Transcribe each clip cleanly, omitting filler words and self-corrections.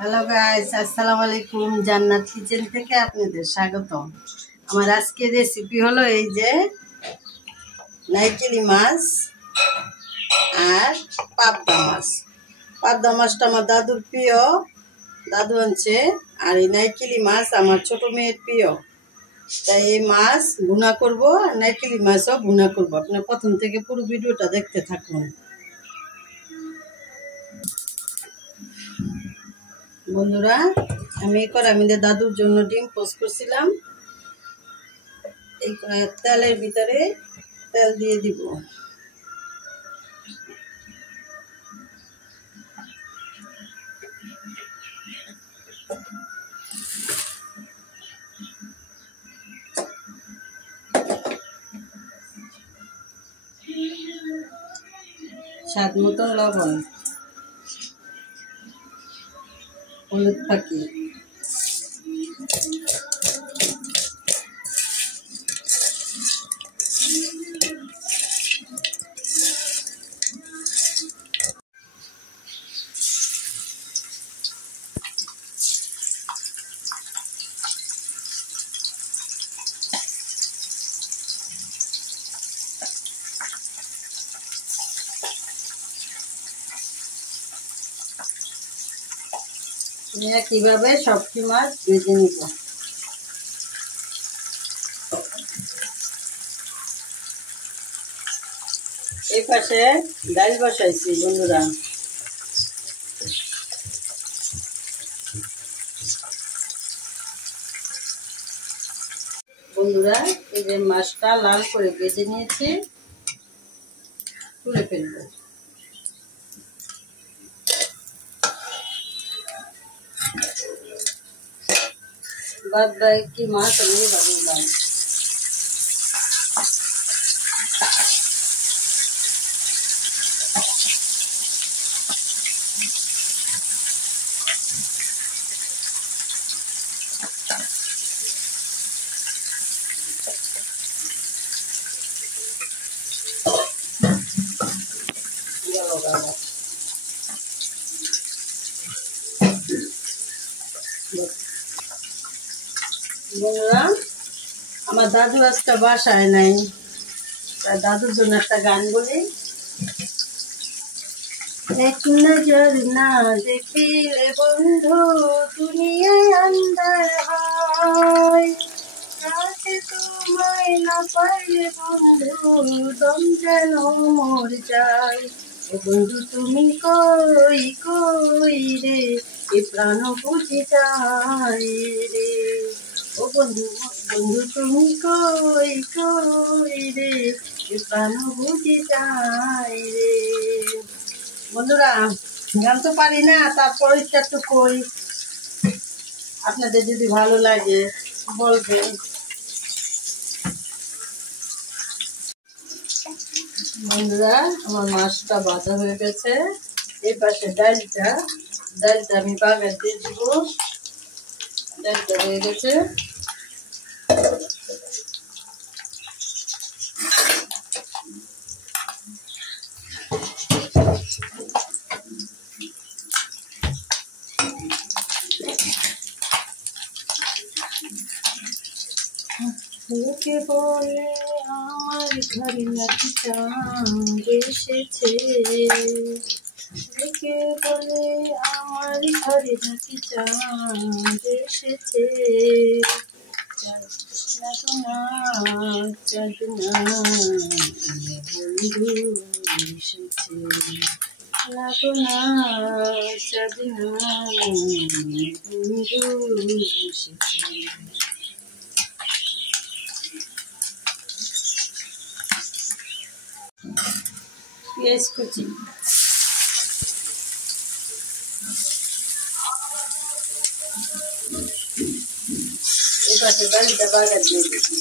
Hello guys, আসসালামু আলাইকুম। জান্নাত কিচেন থেকে আপনাদের স্বাগতম। আমার আজকের রেসিপি হলো এই যে নাইকেলি মাছ আর পাবদা মাছ। পাবদা মাছটা আমার দাদুর প্রিয়, দাদু আনছে। আর এই নাইকেলি মাছ আমার ছোট মেয়ের প্রিয়, তাই এই মাছ ভুনা করব আর নাইকেলি মাছও ভুনা করব। আপনার প্রথম থেকে পুরো ভিডিওটা দেখতে থাকুন বন্ধুরা। আমি কড়াইতে দাদুর জন্য ডিম পোস্ট করছিলাম। এই তেলের ভিতরে তেল দিয়ে দিব। স্বাদ মতো লবণ, হলুদ পাখি, কিভাবে সবটি মাছ ভেজে নিব। এই পাশে ডাল বসাইছি বন্ধুরা। বন্ধুরা, এই যে মাছটা লাল করে ভেজে নিয়েছি, তুলে ফেলবো। বাদ বাকি মাছ আমি এভাবে দিলাম। বন্ধুরা, আমার দাদু আজকে বাসায় নাই, তাই দাদুর জন্য একটা গান বলি। এক নজর না দেখিলে বন্ধু দুনিয়ায় আন্ধার হয়, কাছে তোমায় না পাইলে বন্ধু দম যেন মর যায়। ও বন্ধু তুমি কই কই রে, এ প্রাণ বুঝি যায় রে। ও বন্ধু বন্ধু তুমি কই কই রে, এ প্রাণ বুঝি যায় রে। বন্ধুরা, গান তো পারি না, তারপর একটু কই, আপনাদের যদি ভালো লাগে বলবেন। বন্ধুরা, আমার মাছটা ভাজা হয়ে গেছে। এই পাশে ডালটা আমি বাগার দিয়ে দিব। ডালটা হয়ে গেছে। লোকে বলে আমার ঘরে নাকি চাঁদ এসেছে, লোকে বলে আমার ঘরে নাকি চাঁদ এসেছে। চাঁদনা চাঁদনা বন্ধু এসেছে, লাগনা চাঁদনা বন্ধু এসেছে। পেঁয়াজ কুচি, এপাশে ডালটা বাগার দিয়ে দিচ্ছি।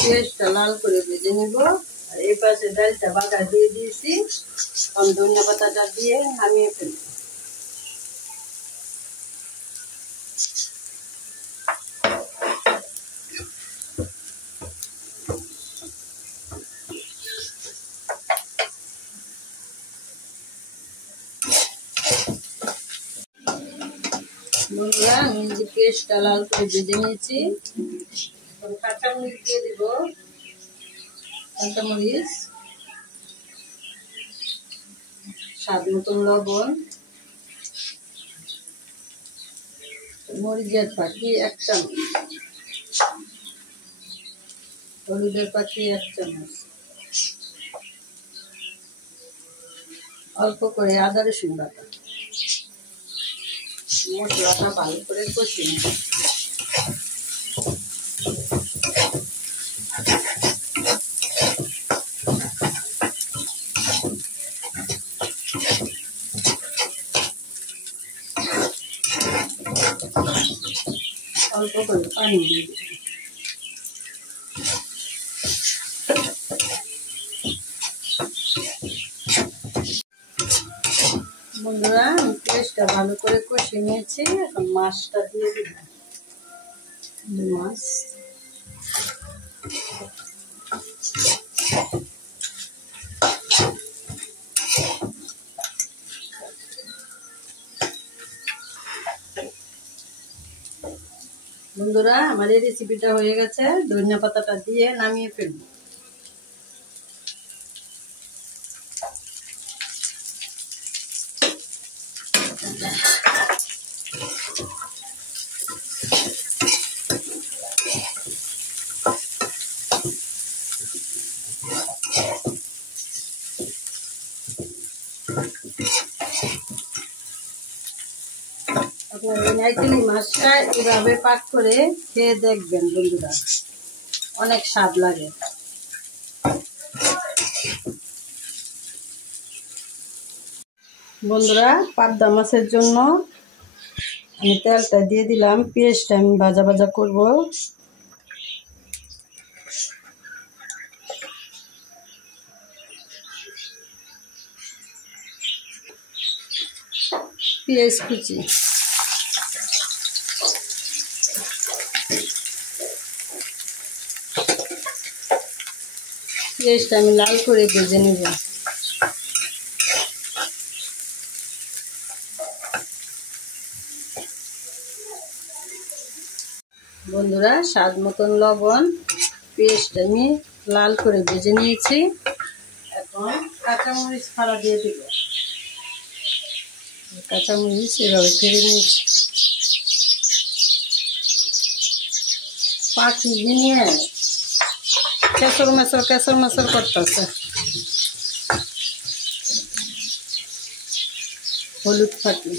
পেঁয়াজটা লাল করে ভেজে নেব। আর এই পাশে ডালটা বাটা দিয়ে দিয়েছি, ধনিয়া পাতাটা দিয়ে নামিয়ে ফেলবো। বন্ধুরা আমি যে পেস্টটা লাল করে ভেজে নিয়েছি, কাঁচামরিচ দিয়ে দিব, কাঁচামরিচ, স্বাদ মতন লবণ, মরিচের পাখি 1 চামচ, হলুদের পাখি 1 চামচ, অল্প করে আদা রসুন বাটা। মশলাটা ভালো করে কষিয়ে নেব। অল্প করে পানি দিয়ে দিই। বন্ধুরা পেস্টটা ভালো করে কষিয়ে নিয়েছি, এখন মাছটা দিয়ে দিব। মাছ বন্ধুরা আমার এই রেসিপিটা হয়ে গেছে, ধনিয়া পাতাটা দিয়ে নামিয়ে ফেলবো। আপনার এই নাইকেলি মাছটা এভাবে পাক করে খেয়ে দেখবেন বন্ধুরা, অনেক স্বাদ লাগে। বন্ধুরা পাবদা মাছের জন্য আমি তেলটা দিয়ে দিলাম, পেঁয়াজটা আমি ভাজা ভাজা করব। পেঁয়াজ কুচি, পেঁয়াজটা আমি লাল করে ভেজে নেব। বন্ধুরা স্বাদ মতন লবণ, পেস্ট আমি লাল করে ভেজে নিয়েছি। এখন কাঁচামরিচ ফাড়া দিয়ে দিব। কাঁচামরিচ এভাবে ফেলে নিয়েছি। পাখি নিয়ে কেসর মেসর করতেছে। হলুদ পাখি,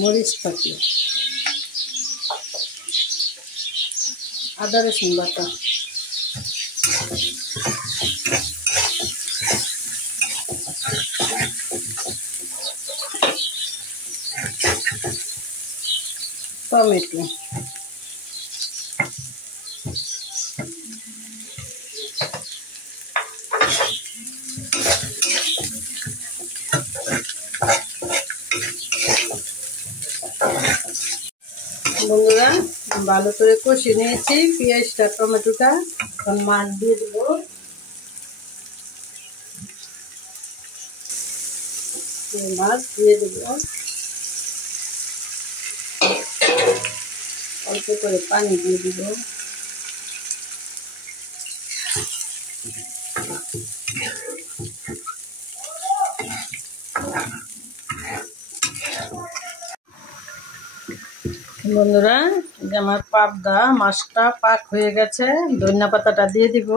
মরিচ পাখি, আদা রসুন বাটা, টমেটো, বন্ধুরা ভালো করে কষিয়ে নিয়েছি পেঁয়াজটা টমেটোটা। এখন মাছ দিয়ে দেব। মাছ দিয়ে দেব, অল্প করে পানি দিয়ে দিব। বন্ধুরা যে আমার পাবদা মাছটা পাক হয়ে গেছে, ধনিয়া পাতাটা দিয়ে দিব।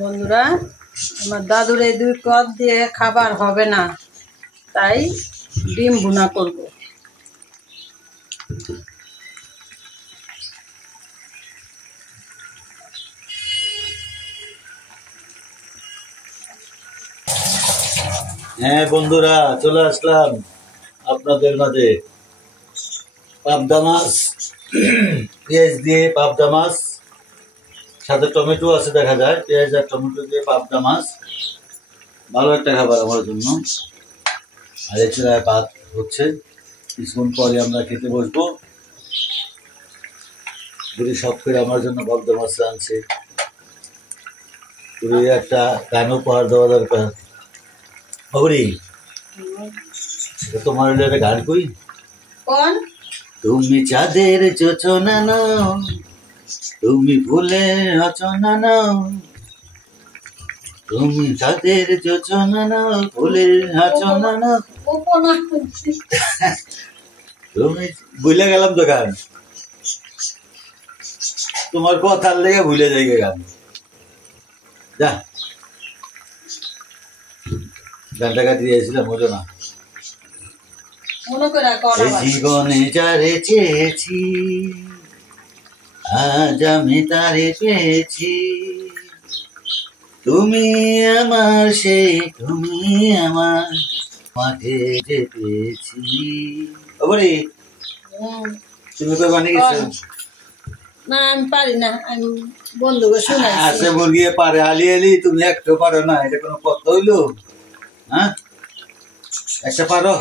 বন্ধুরা আমার দাদুর এই 2 কদ দিয়ে খাবার হবে না, তাই ডিম ভুনা করব। হ্যাঁ বন্ধুরা, চলে আসলাম আপনাদের মাঝে। পাবদা মাছ, পেঁয়াজ দিয়ে পাবদা মাছ, সাথে টমেটো আছে দেখা যায়, পেঁয়াজ আর টমেটো দিয়ে পাবদা মাছ ভালো একটা খাবার আমার জন্য। আর এছাড়া ভাত হচ্ছে, কিছুক্ষণ পরে আমরা খেতে বসবো। বুড়ি সব করে আমার জন্য পাবদা মাছ আনছে, বুড়ি একটা গান উপহার দেওয়া দরকার। বুড়ি, তোমার হলে একটা গান করি। কোন? তুমি চাঁদের যোচনা নাও, তুমি ফুলের রচনা নাও, তুমি চাঁদের যোচনা নাও, ফুলের রচনা নাও। তুমি ভুলে গেলাম তো গান, তোমার কথার লেগে ভুলে যাই গান। যা, গানটা কাটি দিয়েছিলাম, বোঝো না। এই জীবনে যারে চেয়েছি, আজ আমি তারে পেয়েছি। তুমি আমার সেই, তুমি আমার মাঠে যে পেয়েছি। ওরে তুমি কই বানিয়ে গেছো? না আমি পারি না, আমি বন্ধুকে শুনাইছি। আছে মুরগি পারে, আলি আলি তুমি একটু পারো না, এটা কোনো কথা হইলো? হ্যাঁ, একটা পারো,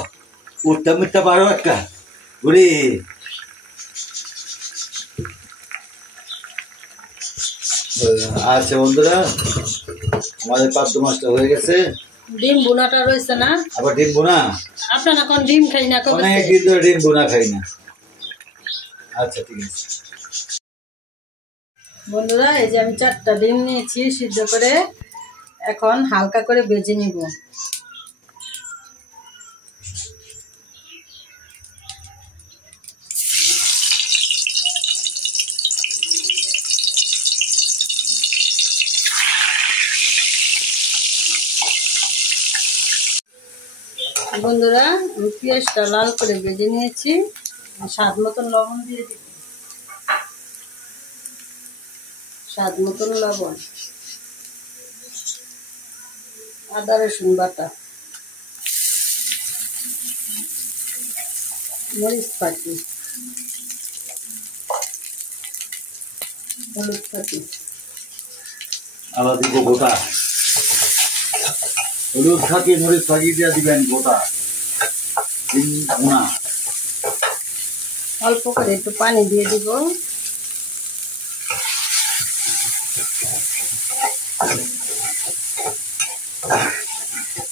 উঠতে মিটতে পারো একটা। বুড়ি আচ্ছা বন্ধুরা, আমাদের পাবদা মাছটা হয়ে গেছে। ডিম ভুনাটা রয়েছে না? আবার ডিম বোনা? আপনারা কোন ডিম খাই না? অনেক দিন ধরে ডিম বোনা খাই না। আচ্ছা ঠিক আছে বন্ধুরা, এই যে আমি 4টা ডিম নিয়েছি সিদ্ধ করে, এখন হালকা করে ভেজে নিব। বন্ধুরা, আমি পেঁয়াজটা লাল করে ভেজে নিয়েছি, স্বাদ মতন লবণ দিয়ে দিব, স্বাদ মতন লবণ, আদা রসুন বাটা, মরিচ ফাঁকি, হলুদ ফাঁকি, আবার দিব গোটা হলুদ ফাঁকি, মরিচ ফাঁকি দিয়ে দিবেন গোটা ডিম বোনা। অল্প করে একটু পানি দিয়ে দিব।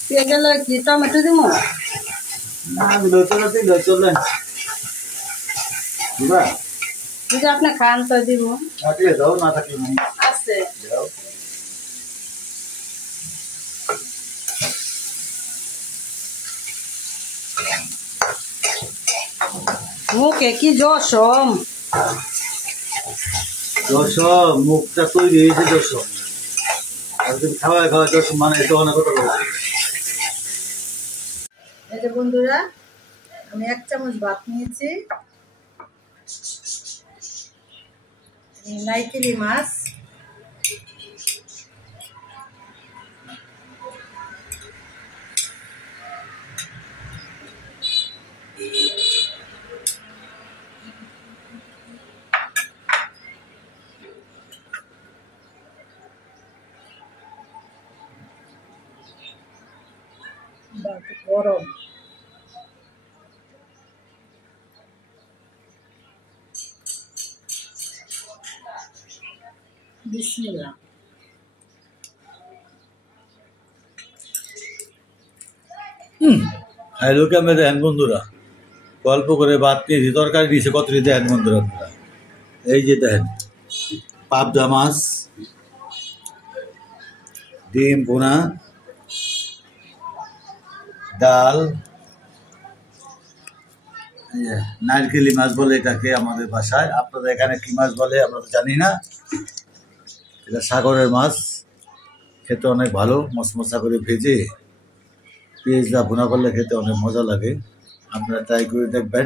পেঁয়াজ কি টমেটো দিব না, দিলে চলবে দিবা? যদি আপনি খান তো দিব। থাকলে দাও, না থাকলে নাই। আছে দাও। মুখে কি জসম, দশম মুখটা তৈরি হয়েছে দশম। আর তুমি খাওয়া খাওয়া দশম মানে তো অনেক কথা বলছি। এই যে বন্ধুরা, আমি 1 চামচ ভাত নিয়েছি, নাইকেলি মাছ, গরম, বিসমিল্লাহ। খাইলো কেমন দেখেন বন্ধুরা, গল্প করে ভাত নিয়েছি, তরকারি দিয়েছে কতটি দেখেন বন্ধুরা আপনারা। এই যে দেখেন পাবদা মাছ, ডিম বোনা, ডাল, নারকেলি মাছ বলে এটাকে আমাদের ভাষায়, আপনাদের এখানে কি মাছ বলে আমরা তো জানি না। এটা সাগরের মাছ, খেতে অনেক ভালো, মশমশা করে ভেজে পেঁয়াজ দা ভুনা করলে খেতে অনেক মজা লাগে। আপনারা ট্রাই করে দেখবেন।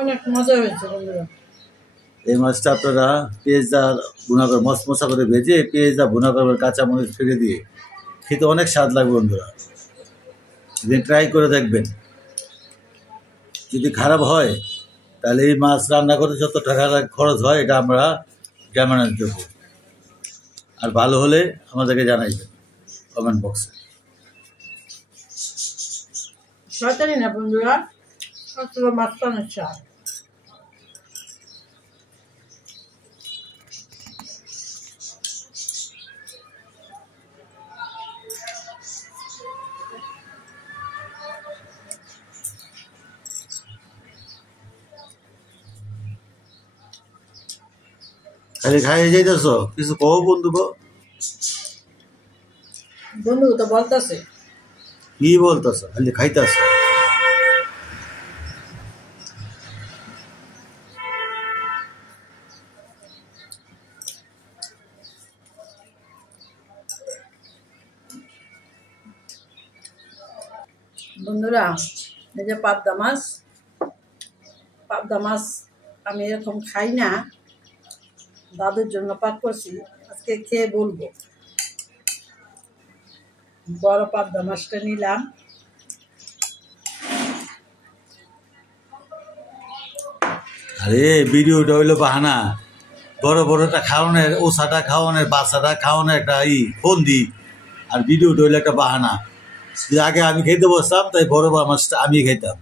অনেক মজা হয়েছে বন্ধুরা। এই মাছটা আপনারা পেঁয়াজ দা ভুনা করে মশমশা করে ভেজে পেঁয়াজ দা ভুনা করবেন কাঁচামরিচ ফেলে দিয়ে, খেতে অনেক স্বাদ লাগবে বন্ধুরা। যদি ট্রাই করে দেখবেন। যদি খারাপ হয় তাহলে এই মাছ রান্না করতে যত টাকা খরচ হয় এটা আমরা জানানো দেবো, আর ভালো হলে আমাদেরকে জানাইবেন কমেন্ট বক্সে। শয়তানি না বন্ধুরা, সবচেয়ে মাছ অনেক স্বাদ। খালি খাইয়ে যাইতেছ, কিছু কও বন্ধু গো। বন্ধু তো বলতেছে কি বলতেছ? খালি খাইতেছ। বন্ধুরা, এই যে পাবদা মাছ আমি এরকম খাই না, দাদুর জন্য পাক করছি, আজকে খেয়ে বলবো। বড় পাবদা মাছটা নিলাম, আরে ভিডিওটা হইলো বাহানা, বড় বড়টা খাওয়ানোর, ওষাটা খাওয়ানোর, বাচ্চাটা খাওয়ানোর একটা ফন্দি, আর ভিডিওটা হইলো একটা বাহানা। আগে আমি খেতে বসতাম, তাই বড় মাছটা আমি খাইতাম।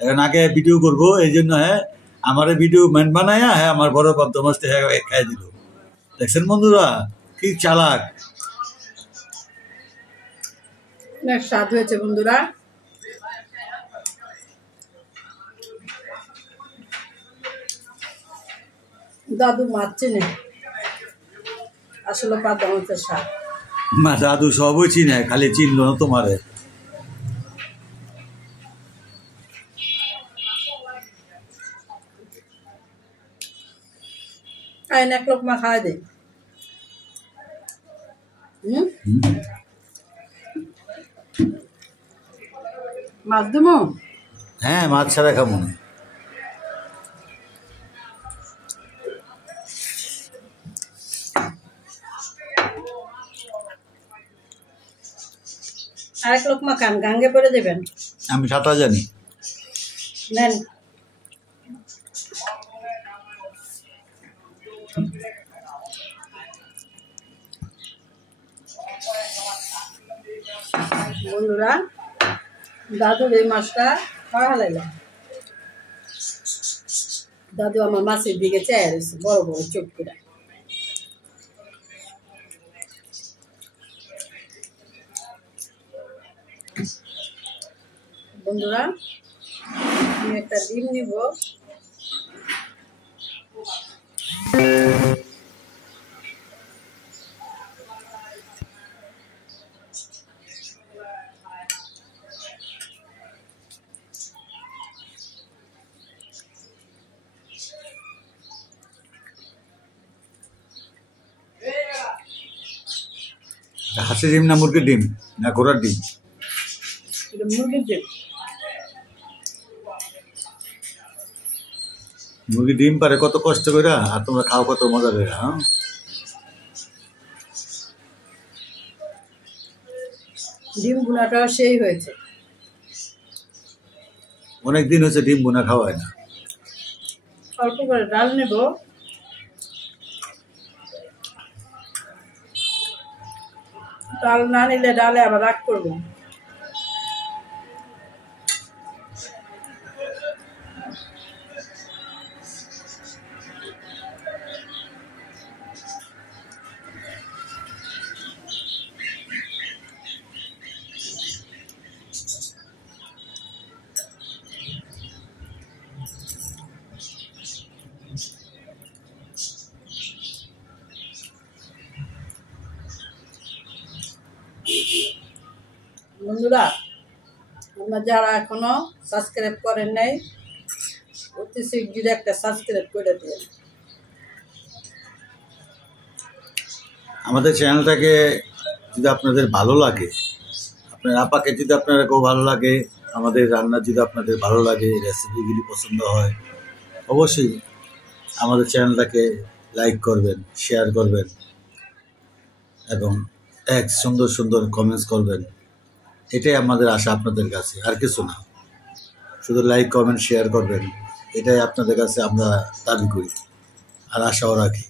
এখন আগে ভিডিও করবো, এই জন্য হ্যাঁ আমার ভিডিও ম্যান বানায়, হ্যাঁ আমার বড় পাবদা মাছটা হ্যাঁ খাই দিল। দেখছেন বন্ধুরা কি চালাক। অনেক স্বাদ হয়েছে বন্ধুরা। দাদু মাছ চেনে, আসলে পাবদা মাছের স্বাদ। মা দাদু সবই চিনে, খালি চিনলো না তোমারে। আইন এক লোক মা খাওয়াই দে। মাছ দেবো? হ্যাঁ মাছ ছাড়া খাবো না। আরেক লোক মা খান, গাঙ্গে পরে দেবেন। আমি সাঁতার জানি। নেন। বন্ধুরা, দাদুর এই মাছটা খাওয়া হালাইলাম। দাদু আমার মাছের দিকে চেয়ে রয়েছে বড় বড় চোখ করে। বন্ধুরা, আমি একটা ডিম নিব। হাঁসের ডিম না মুরগির ডিম না ঘোড়ার ডিম? এটা মুরগির ডিম। মুরগির ডিম পারে কত কষ্ট করে, আর তোমরা খাও কত মজা করে। হ্যাঁ ডিম ভুনাটাও সেই হয়েছে। অনেক দিন হয়েছে ডিম বোনা খাওয়া হয় না। অল্প করে ডাল নেব। ডাল না নিলে ডালে আবার রাগ করবো। বন্ধুরা, আপনারা যারা এখনো সাবস্ক্রাইব করেন নাই, অতি শীঘ্রই একটা সাবস্ক্রাইব করে দিন। আমাদের চ্যানেলটাকে যদি আপনাদের ভালো লাগে, আপনার আপাকে যদি আপনারা কেউ ভালো লাগে, আমাদের রান্না যদি আপনাদের ভালো লাগে, রেসিপিগুলি পছন্দ হয়, অবশ্যই আমাদের চ্যানেলটাকে লাইক করবেন, শেয়ার করবেন এবং সুন্দর সুন্দর কমেন্টস করবেন। এটাই আমাদের আশা আপনাদের কাছে, আর কিছু না। শুধু লাইক কমেন্ট শেয়ার করবেন, এটাই আপনাদের কাছে আমরা দাবি করি আর আশাও রাখি।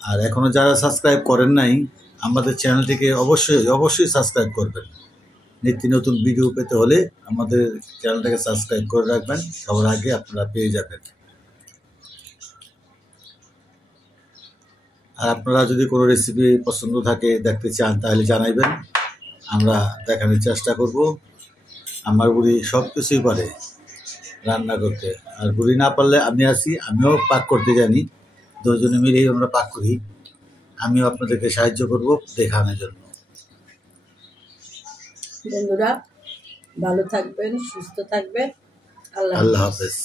আর এখনও যারা সাবস্ক্রাইব করেন নাই আমাদের চ্যানেলটিকে অবশ্যই সাবস্ক্রাইব করবেন। নিত্য নতুন ভিডিও পেতে হলে আমাদের চ্যানেলটাকে সাবস্ক্রাইব করে রাখবেন, সবার আগে আপনারা পেয়ে যাবেন। আর আপনারা যদি কোনো রেসিপি পছন্দ থাকে, দেখতে চান, তাহলে জানাইবেন, আমরা দেখানোর চেষ্টা করব। আমার বুড়ি সব কিছুই পারে রান্না করতে, আর বুড়ি না পারলে আমি আছি, আমিও পাক করতে জানি। দুজনে মিলেই আমরা পাক করি। আমিও আপনাদেরকে সাহায্য করব দেখানোর জন্য। বন্ধুরা ভালো থাকবেন, সুস্থ থাকবেন। আল্লাহ হাফেজ।